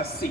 80,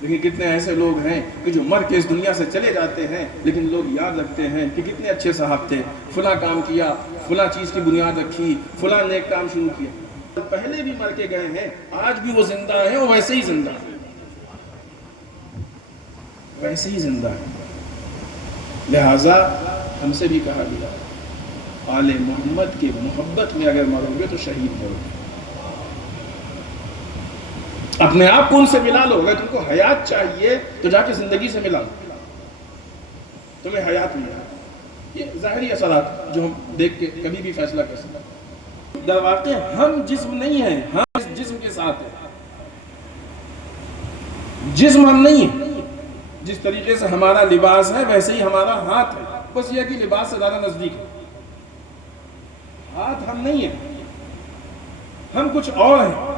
لیکن کتنے ایسے لوگ ہیں کہ جو مر کے اس دنیا سے چلے جاتے ہیں لیکن لوگ یاد رکھتے ہیں کہ کتنے اچھے صاحب تھے، فلاں کام کیا، فلاں چیز کی بنیاد رکھی، فلاں نیک کام شروع کیا۔ پہلے بھی مر کے گئے ہیں، آج بھی وہ زندہ ہیں اور ویسے ہی زندہ ہیں، ویسے ہی زندہ ہیں۔ لہٰذا ہم سے بھی کہا گیا آل محمد کی محبت میں اگر مرو گے تو شہید مرو گے۔ اپنے آپ کو ان سے ملا لو، اگر تم کو حیات چاہیے تو جا کے زندگی سے ملا لو، تمہیں حیات ملا۔ یہ ظاہری اثرات جو ہم دیکھ کے کبھی بھی فیصلہ کر سکتے ہیں۔ در واقع ہم جسم نہیں ہیں، ہم اس جسم کے ساتھ ہیں، جسم ہم نہیں ہیں۔ جس طریقے سے ہمارا لباس ہے ویسے ہی ہمارا ہاتھ ہے، بس یہ کہ لباس سے زیادہ نزدیک ہے۔ ہاتھ ہم نہیں ہیں، ہم کچھ اور ہیں۔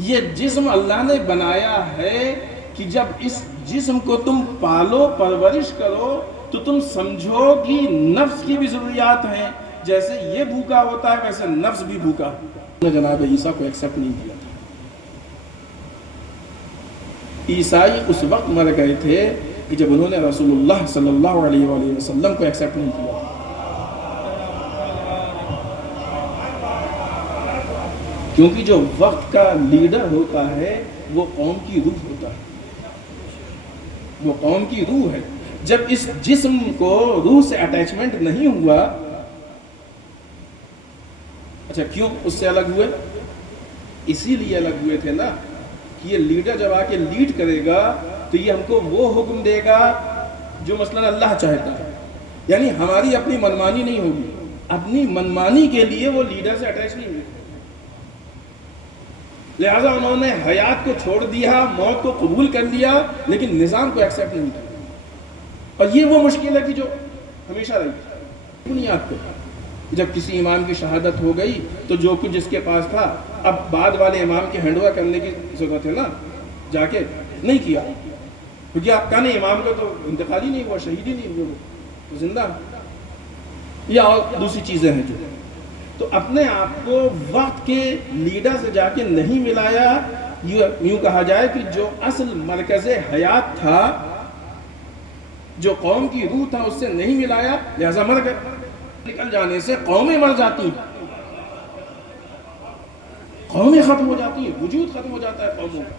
یہ جسم اللہ نے بنایا ہے کہ جب اس جسم کو تم پالو پرورش کرو تو تم سمجھو کہ نفس کی بھی ضروریات ہیں، جیسے یہ بھوکا ہوتا ہے ویسے نفس بھی بھوکا ہے۔ جناب عیسیٰ کو ایکسپٹ نہیں کیا تھا۔ عیسائی اس وقت مر گئے تھے کہ جب انہوں نے رسول اللہ صلی اللہ علیہ وآلہ وسلم کو ایکسپٹ نہیں کیا۔ کیونکہ جو وقت کا لیڈر ہوتا ہے وہ قوم کی روح ہوتا ہے، وہ قوم کی روح ہے۔ جب اس جسم کو روح سے اٹیچمنٹ نہیں ہوا، اچھا کیوں اس سے الگ ہوئے؟ اسی لیے الگ ہوئے تھے نا کہ یہ لیڈر جب آ کے لیڈ کرے گا تو یہ ہم کو وہ حکم دے گا جو مثلا اللہ چاہتا ہے، یعنی ہماری اپنی منمانی نہیں ہوگی۔ اپنی منمانی کے لیے وہ لیڈر سے اٹیچ نہیں ہوئے، لہٰذا انہوں نے حیات کو چھوڑ دیا، موت کو قبول کر لیا، لیکن نظام کو ایکسپٹ نہیں کیا۔ اور یہ وہ مشکل ہے کہ جو ہمیشہ رہی بنیاد پہ۔ جب کسی امام کی شہادت ہو گئی تو جو کچھ جس کے پاس تھا اب بعد والے امام کے ہینڈ اوور کرنے کی ضرورت ہے نا، جا کے نہیں کیا، کیونکہ آپ کا نہیں، امام کا تو انتقال ہی نہیں ہوا، شہید ہی نہیں ہوا، زندہ۔ یا اور دوسری چیزیں ہیں جو تو اپنے آپ کو وقت کے لیڈر سے جا کے نہیں ملایا، یوں کہا جائے کہ جو اصل مرکز حیات تھا، جو قوم کی روح تھا، اس سے نہیں ملایا، لہذا مر گئے۔ نکل جانے سے قومیں مر جاتی ہیں، قومیں ختم ہو جاتی ہیں، وجود ختم ہو جاتا ہے قوموں کا۔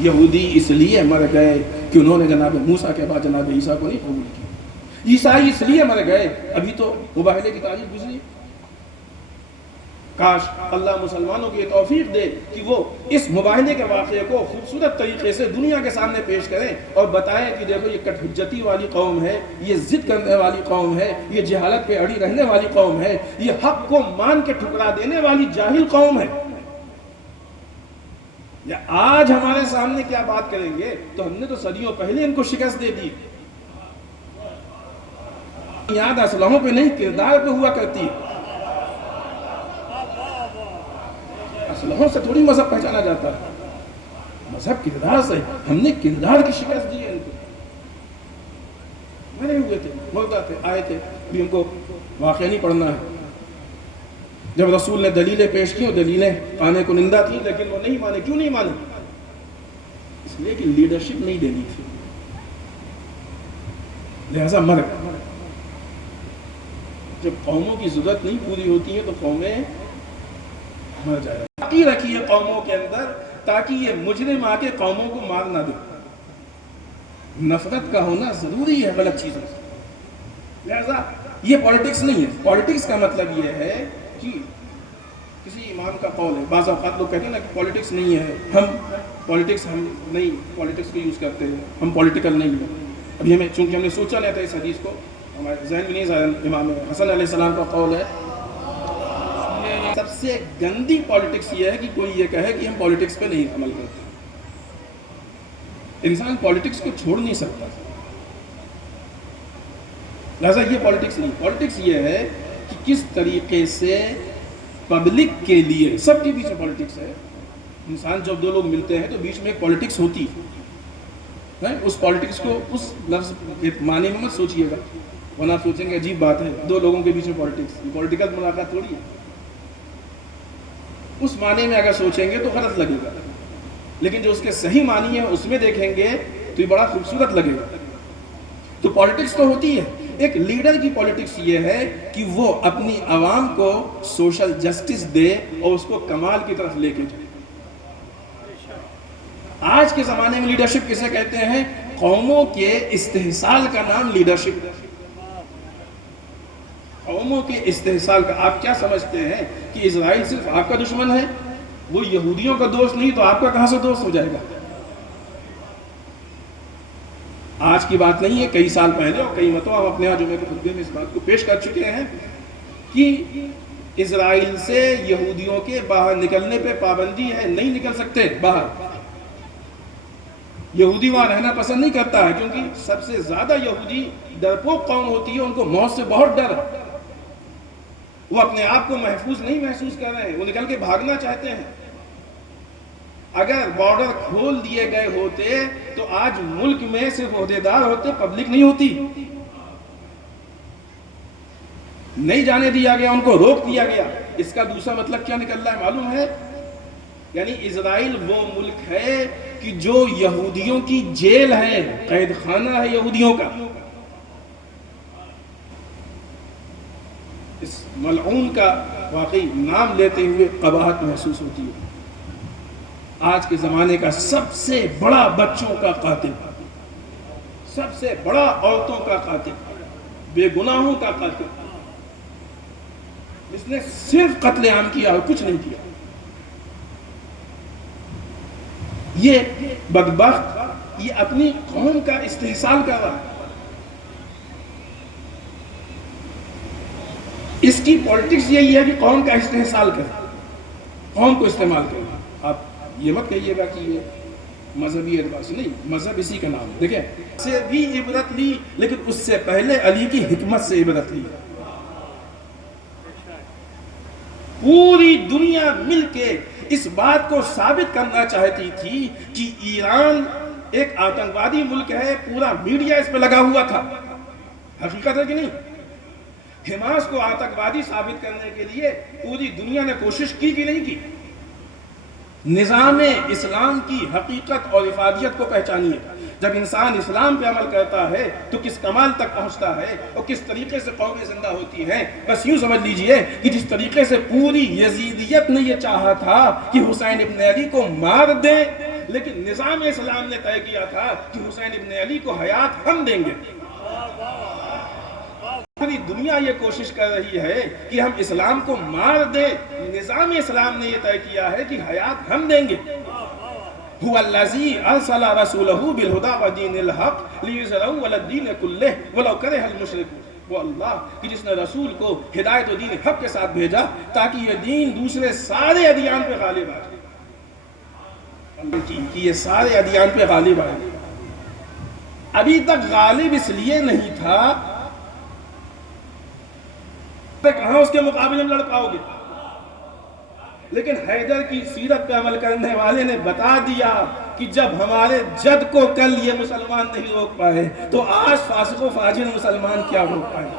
یہودی اس لیے مر گئے کہ انہوں نے جناب موسیٰ کے بعد جناب عیسیٰ کو نہیں قبول کیا۔ عیسائی اس لیے مر گئے، ابھی تو مباہلے کی تاریخ گزری۔ کاش اللہ مسلمانوں کی توفیق دے کہ وہ اس مباہلے کے واقعے کو خوبصورت طریقے سے دنیا کے سامنے پیش کریں اور بتائیں کہ دیکھو یہ کٹ حجتی والی قوم ہے، یہ ضد کرنے والی قوم ہے، یہ جہالت پہ اڑی رہنے والی قوم ہے، یہ حق کو مان کے ٹھکرا دینے والی جاہل قوم ہے۔ یا آج ہمارے سامنے کیا بات کریں گے؟ تو ہم نے تو صدیوں پہلے ان کو شکست دے دی۔ یاد اسلحوں پہ نہیں، کردار پہ ہوا کرتی۔ اسلحوں سے تھوڑی مذہب پہچانا جاتا ہے، مذہب کردار سے۔ ہم نے کردار کی شکست دی ہے ان کو۔ مرے ہوئے تھے، مردہ تھے، آئے تھے، بھی ان کو واقعہ نہیں پڑھنا ہے۔ جب رسول نے دلیلیں پیش کی، دلیلیں آنے کو نندا تھی، لیکن وہ نہیں مانے۔ کیوں نہیں مانے؟ اس لیے کہ لیڈرشپ نہیں دینی تھی، لہذا مر گئے۔ جب قوموں کی ضرورت نہیں پوری ہوتی ہے تو قومیں مر جائیں۔ باقی رکھیے قوموں کے اندر تاکہ یہ مجرم آ کے قوموں کو مار نہ دے۔ نفرت کا ہونا ضروری ہے غلط چیزوں سے، لہذا یہ پالیٹکس نہیں ہے۔ پالیٹکس کا مطلب یہ ہے کہ کسی امام کا قول ہے، بعض اوقات لوگ کہتے ہیں نا کہ پالیٹکس نہیں ہے، ہم نہیں پالیٹکس کو یوز کرتے ہیں، ہم پولیٹیکل نہیں ہیں۔ ابھی ہمیں چونکہ ہم نے سوچا نہیں تھا اس حدیث کو، ہمارے ذہن میں نہیں ظاہر، امام حسن علیہ السلام کا قول ہے۔ سب سے گندی پالیٹکس یہ ہے کہ کوئی یہ کہے کہ ہم پالیٹکس پہ نہیں عمل کرتے۔ انسان پالیٹکس کو چھوڑ نہیں سکتا، لہذا یہ پالیٹکس نہیں۔ پالیٹکس یہ ہے کہ کس طریقے سے پبلک کے لیے، سب کے بیچ میں پالیٹکس ہے۔ انسان جب دو لوگ ملتے ہیں تو بیچ میں ایک پالیٹکس ہوتی ہے، اس پالیٹکس کو اس لفظ معنی میں مت سوچیے گا، ورنہ آپ سوچیں گے عجیب بات ہے، دو لوگوں کے بیچ میں پالیٹکس، پولیٹیکل ملاقات تھوڑی ہے۔ اس معنی میں اگر سوچیں گے تو غلط لگے گا، لیکن جو اس کے صحیح معنی ہے اس میں دیکھیں گے تو یہ بڑا خوبصورت لگے گا۔ تو پالیٹکس تو ہوتی ہے، ایک لیڈر کی پالیٹکس یہ ہے کہ وہ اپنی عوام کو سوشل جسٹس دے اور اس کو کمال کی طرف لے کے جائے۔ آج کے زمانے میں لیڈرشپ کسے کہتے ہیں؟ قوموں کے استحصال کا نام لیڈرشپ ہے۔ قوموں کے استحصال کا۔ آپ کیا سمجھتے ہیں کہ اسرائیل صرف آپ کا دشمن ہے؟ وہ یہودیوں کا دوست نہیں تو آپ کا کہاں سے دوست ہو جائے گا؟ آج کی بات نہیں ہے، کئی سال پہلے اور کئی مرتبہ ہم اپنے جمعے کے خطبے میں اس بات کو پیش کر چکے ہیں کہ اسرائیل سے یہودیوں کے باہر نکلنے پہ پابندی ہے، نہیں نکل سکتے باہر۔ یہودی وہاں رہنا پسند نہیں کرتا ہے کیونکہ سب سے زیادہ یہودی ڈرپوک قوم ہوتی ہے، ان کو موت سے بہت ڈر ہے، وہ اپنے آپ کو محفوظ نہیں محسوس کر رہے ہیں، وہ نکل کے بھاگنا چاہتے ہیں۔ اگر بارڈر کھول دیے گئے ہوتے تو آج ملک میں صرف عہدیدار ہوتے، پبلک نہیں ہوتی۔ نہیں جانے دیا گیا، ان کو روک دیا گیا۔ اس کا دوسرا مطلب کیا نکل رہا ہے معلوم ہے؟ یعنی اسرائیل وہ ملک ہے کہ جو یہودیوں کی جیل ہے، قید خانہ ہے یہودیوں کا۔ اس ملعون کا واقعی نام لیتے ہوئے قباحت محسوس ہوتی ہے۔ آج کے زمانے کا سب سے بڑا بچوں کا قاتل، سب سے بڑا عورتوں کا قاتل، بے گناہوں کا قاتل، اس نے صرف قتل عام کیا اور کچھ نہیں کیا۔ یہ بدبخت یہ اپنی قوم کا استحصال کر رہا ہے۔ اس کی پالیٹکس یہی ہے کہ قوم کا استحصال کرے، قوم کو استعمال کرے۔ آپ یہ مت کہیے گا کہ یہ مذہبی اعتبار سے نہیں، مذہب اسی کا نام ہے۔ دیکھیں سے بھی عبرت لی، لیکن اس سے پہلے علی کی حکمت سے عبرت لی۔ پوری دنیا مل کے اس بات کو ثابت کرنا چاہتی تھی کہ ایران ایک آتنکوادی ملک ہے، پورا میڈیا اس پہ لگا ہوا تھا۔ حقیقت ہے کہ نہیں؟ حماس کو آتنکوادی ثابت کرنے کے لیے پوری دنیا نے کوشش کی کہ نہیں کی؟ نظام اسلام کی حقیقت اور افادیت کو پہچانیے۔ جب انسان اسلام پہ عمل کرتا ہے تو کس کمال تک پہنچتا ہے اور کس طریقے سے قومیں زندہ ہوتی ہیں۔ بس یوں سمجھ لیجئے کہ جس طریقے سے پوری یزیدیت نے یہ چاہا تھا کہ حسین ابن علی کو مار دیں، لیکن نظام اسلام نے طے کیا تھا کہ حسین ابن علی کو حیات ہم دیں گے۔ پوری دنیا یہ کوشش کر رہی ہے کہ ہم اسلام کو مار دیں، نظام اسلام نے یہ طے کیا ہے کہ حیات ہم دیں گے۔ هو الذی ارسل رسولہ بالہدی ودین الحق لیظہرہ علی الدین کلہ ولو کرہ المشرکون۔ وہ اللہ کہ جس نے رسول کو ہدایت و دین حق کے ساتھ بھیجا تاکہ یہ دین دوسرے سارے ادیان پہ غالب آ جائے، کہ یہ سارے ادیان پہ غالب آئے۔ ابھی تک غالب اس لیے نہیں تھا، کہاں اس کے مقابلے میں لڑ پاؤ گے؟ لیکن حیدر کی سیرت پہ عمل کرنے والے نے بتا دیا کہ جب ہمارے جد کو کل یہ مسلمان نہیں روک پائے تو آج فاسق و فاجر مسلمان کیا روک پائے؟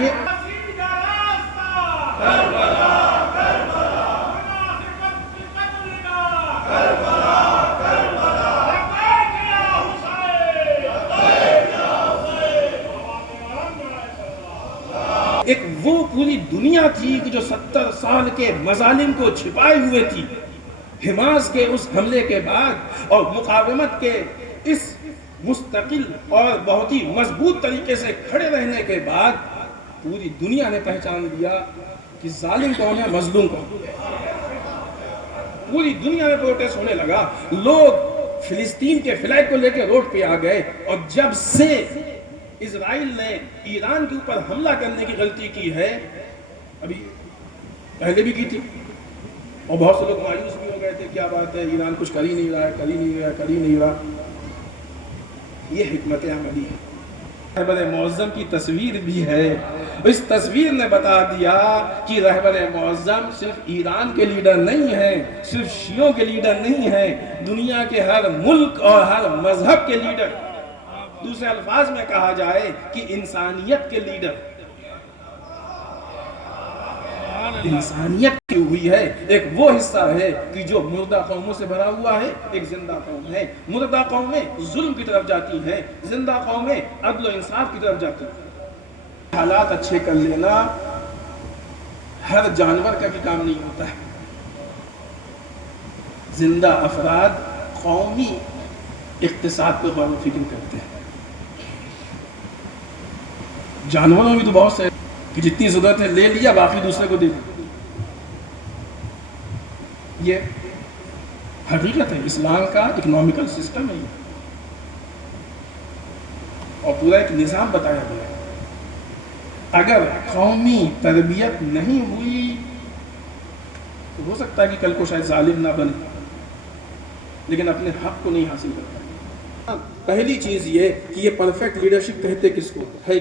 یہ ایک وہ پوری دنیا تھی کہ جو 70 سال کے مظالم کو چھپائے ہوئے تھی۔ حماس کے اس حملے کے بعد اور مقاومت کے اس مستقل اور بہت ہی مضبوط طریقے سے کھڑے رہنے کے بعد پوری دنیا نے پہچان لیا کہ ظالم کون ہے، مظلوم کون ہے۔ پوری دنیا میں پروٹیسٹ ہونے لگا، لوگ فلسطین کے فلیگ کو لے کے روڈ پہ آ گئے، اور جب سے اسرائیل نے ایران کے اوپر حملہ کرنے کی غلطی کی ہے، ابھی پہلے بھی کی تھی، اور بہت سے لوگ مایوس بھی ہو گئے تھے، کیا بات ہے ایران کچھ کر ہی نہیں رہا ہے، کر ہی نہیں رہا، کر ہی نہیں رہا۔ یہ حکمت عملی ہے۔ رہبر معظم کی تصویر بھی ہے، اس تصویر نے بتا دیا کہ رہبر معظم صرف ایران کے لیڈر نہیں ہے، صرف شیعوں کے لیڈر نہیں ہے، دنیا کے ہر ملک اور ہر مذہب کے لیڈر، دوسرے الفاظ میں کہا جائے کہ انسانیت کے لیڈر، انسانیت کی ہوئی ہے۔ ایک وہ حصہ ہے کہ جو مردہ قوموں سے بھرا ہوا ہے، ایک زندہ قوم ہے۔ مردہ قومیں ظلم کی طرف جاتی ہیں، زندہ قومیں عدل و انصاف کی طرف جاتی ہیں۔ حالات اچھے کر لینا ہر جانور کا بھی کام نہیں ہوتا ہے۔ زندہ افراد قومی اقتصاد پر غور و فکر کرتے ہیں۔ جانوروں بھی تو بہت سے کہ جتنی ضرورت ہے لے لیا، باقی دوسرے کو دے دیا۔ یہ حقیقت ہے، اسلام کا اکنامیکل سسٹم ہے اور پورا ایک نظام بتایا گیا ہے۔ اگر قومی تربیت نہیں ہوئی تو ہو سکتا ہے کہ کل کو شاید ظالم نہ بنے، لیکن اپنے حق کو نہیں حاصل کرتا۔ پہلی چیز یہ کہ یہ پرفیکٹ لیڈرشپ کہتے کس کو ہے؟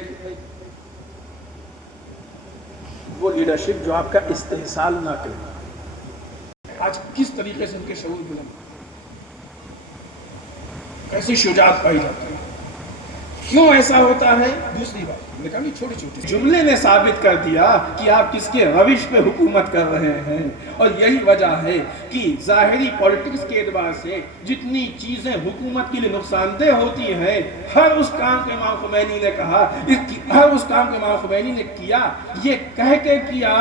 وہ لیڈرشپ جو آپ کا استحصال نہ کرے۔ آج کس طریقے سے ان کے شعور بلند، کیسی شجاعت پائی جاتی ہے، کیوں ایسا ہوتا ہے؟ دوسری بات میں کہا نہیں، چھوٹی چھوٹی جملے نے ثابت کر دیا کہ آپ کس کے روش پہ حکومت کر رہے ہیں، اور یہی وجہ ہے کہ ظاہری پولیٹکس کے اعتبار سے جتنی چیزیں حکومت کے لیے نقصان دہ ہوتی ہیں، ہر اس کام کو امام خمینی نے کہا، ہر اس کام کو امام خمینی نے کیا، یہ کہہ کے کیا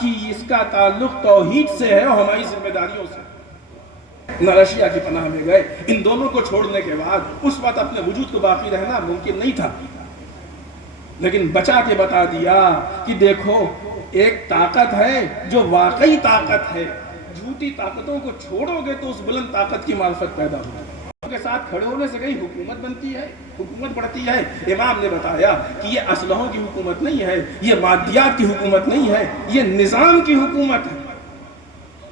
کہ اس کا تعلق توحید سے ہے اور ہماری ذمہ داریوں سے۔ نہ رشیا کی پناہ میں گئے، ان دونوں کو چھوڑنے کے بعد اس وقت اپنے وجود کو باقی رہنا ممکن نہیں تھا، لیکن بچا کے بتا دیا کہ دیکھو ایک طاقت ہے جو واقعی طاقت ہے، جھوٹی طاقتوں کو چھوڑو گے تو اس بلند طاقت کی معرفت پیدا ہوگی، کے ساتھ کھڑے ہونے سے کہیں حکومت بنتی ہے، حکومت بڑھتی ہے۔ امام نے بتایا کہ یہ اسلحوں کی حکومت نہیں ہے، یہ مادیات کی حکومت نہیں ہے، یہ نظام کی حکومت ہے،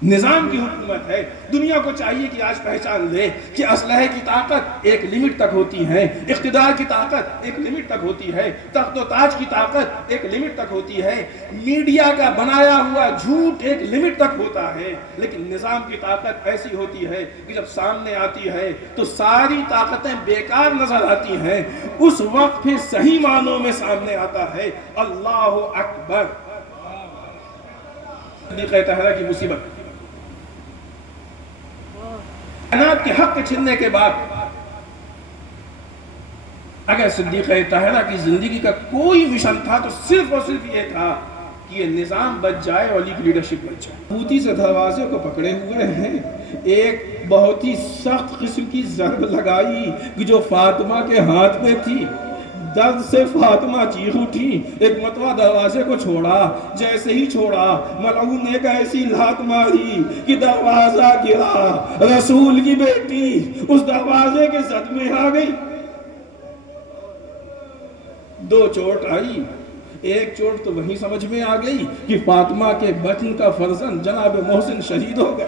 نظام کی حکومت ہے۔ دنیا کو چاہیے کہ آج پہچان لے کہ اسلحے کی طاقت ایک لمٹ تک ہوتی ہے، اقتدار کی طاقت ایک لمٹ تک ہوتی ہے، تخت و تاج کی طاقت ایک لمٹ تک ہوتی ہے، میڈیا کا بنایا ہوا جھوٹ ایک لمٹ تک ہوتا ہے، لیکن نظام کی طاقت ایسی ہوتی ہے کہ جب سامنے آتی ہے تو ساری طاقتیں بیکار نظر آتی ہیں، اس وقت پھر صحیح معنوں میں سامنے آتا ہے اللہ اکبر۔ صدیقہ طاہرہ کی مصیبت، کائنات کے حق چھننے کے بعد اگر صدیقہ طاہرہ کی زندگی کا کوئی مشن تھا تو صرف اور صرف یہ تھا کہ یہ نظام بچ جائے اور علی کی لیڈرشپ بچ جائے۔ ہوتی سے دروازے کو پکڑے ہوئے ہیں، ایک بہت ہی سخت قسم کی ضرب لگائی کہ جو فاطمہ کے ہاتھ میں تھی، درد سے فاطمہ چیخ اٹھی، ایک مرتبہ دروازے کو چھوڑا، جیسے ہی چھوڑا ملعون نے ایک ایسی لات ماری کہ دروازہ گرا، رسول کی بیٹی اس دروازے کے صدمے آ گئی۔ دو چوٹ آئی، ایک چوٹ تو وہیں سمجھ میں آ گئی کہ فاطمہ کے بطن کا فرزند جناب محسن شہید ہو گیا۔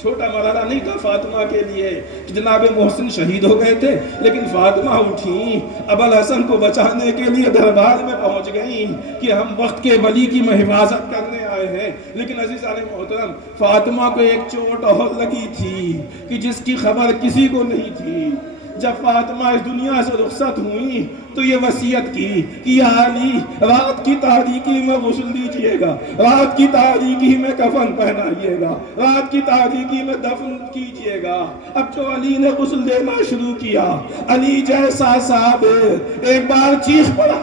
چھوٹا مرحلہ نہیں تھا فاطمہ کے لیے کہ جناب محسن شہید ہو گئے تھے، لیکن فاطمہ اٹھی، ابوالحسن کو بچانے کے لیے دربار میں پہنچ گئیں کہ ہم وقت کے ولی کی حفاظت کرنے آئے ہیں۔ لیکن عزیزان محترم، فاطمہ کو ایک چوٹ اور لگی تھی کہ جس کی خبر کسی کو نہیں تھی۔ جب فاطمہ اس دنیا سے رخصت ہوئی تو یہ وصیت کی کہ یا علی، رات کی تاریکی میں غسل دیجئے گا، رات کی تاریکی میں کفن پہنائیے گا، رات کی تاریکی میں دفن کیجئے گا۔ اب جو علی نے غسل دینا شروع کیا، علی جیسا صابر ایک بار چیخ پڑا۔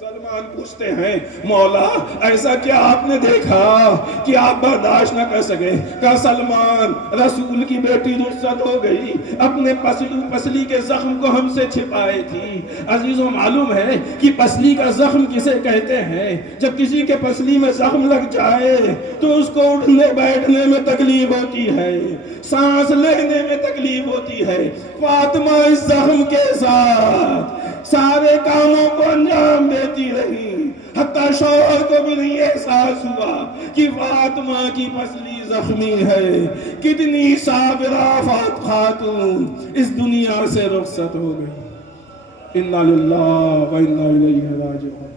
سلمان پوچھتے ہیں مولا ایسا کیا آپ نے دیکھا کہ آپ برداشت نہ کر سکے؟ کہا سلمان، رسول کی بیٹی رخصت ہو گئی، اپنے پسلی کے زخم کو ہم سے چھپائے تھی۔ عزیزوں معلوم ہے کہ پسلی کا زخم کسے کہتے ہیں؟ جب کسی کے پسلی میں زخم لگ جائے تو اس کو اٹھنے بیٹھنے میں تکلیف ہوتی ہے، سانس لینے میں تکلیف ہوتی ہے۔ فاطمہ اس زخم کے ساتھ سارے کاموں کو انجام دیتی رہی، حتیٰ شوہر کو بھی نہیں احساس ہوا کہ فاطمہ کی پسلی زخمی ہے، کتنی صابرہ خاتون اس دنیا سے رخصت ہو گئی۔ انا للہ و انا الیہ راجعون۔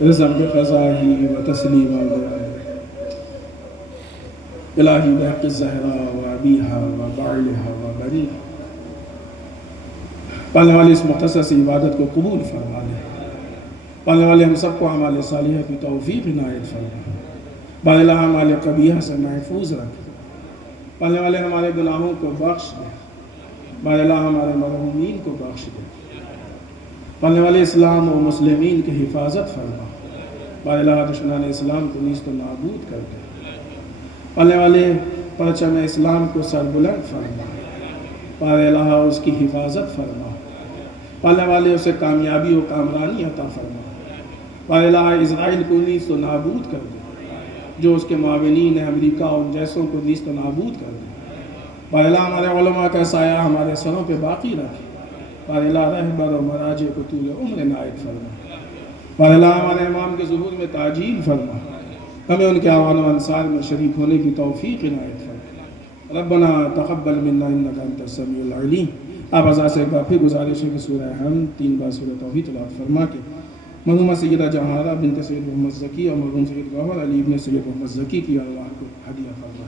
رزق بقضائہ و تسلیم علیہ الہی بحق الزہرا و ابیہا و بعلہا و بنیہا، پالنے والے اس مختصر عبادت کو قبول فرما لے، پالنے والے ہم سب کو اعمال صالحہ کی توفیق عنایت فرما، پالنے والے اعمال قبیحہ سے محفوظ رکھ، پالنے والے ہمارے گناہوں کو بخش دے، پالنے والے ہمارے مرحومین کو بخش دے، پالنے والے اسلام و مسلمین کی حفاظت فرما، پالنے والے دشمنان اسلام کو نیست و نابود کر دے، پالنے والے پرچم اسلام کو سربلند فرما، پالنے اللہ اس کی حفاظت فرما، پالنے والے اسے کامیابی و کامرانی عطا فرما، پالنے اللہ اسرائیل کو نیست و نابود کر دے، جو اس کے معاونین امریکہ اور ان جیسوں کو نیست و نابود کر دے، پالنے اللہ ہمارے علماء کا سایہ ہمارے سروں پہ باقی رکھے، پالنے اللہ رہبر و مراجع کو طول عمر عنایت فرما، پالنے اللہ ہمارے امام کے ظہور میں تعجیل فرما، ہمیں ان کے اعوان و انصار میں شریک ہونے کی توفیق عنایت فرما۔ ربنا تقبل منا انک انت السمیع العلیم۔ آپ حضرات سے ایک بار پھر گزارش ہے کہ سورہ حمد 3 بار سورہ توحید تلاوت فرما کے مرحومہ سیدہ جہارہ بنت سید محمد زکی اور مرحوم سید گوہر علی ابن سید محمد زکی کی ارواح کو ہدیہ فرما۔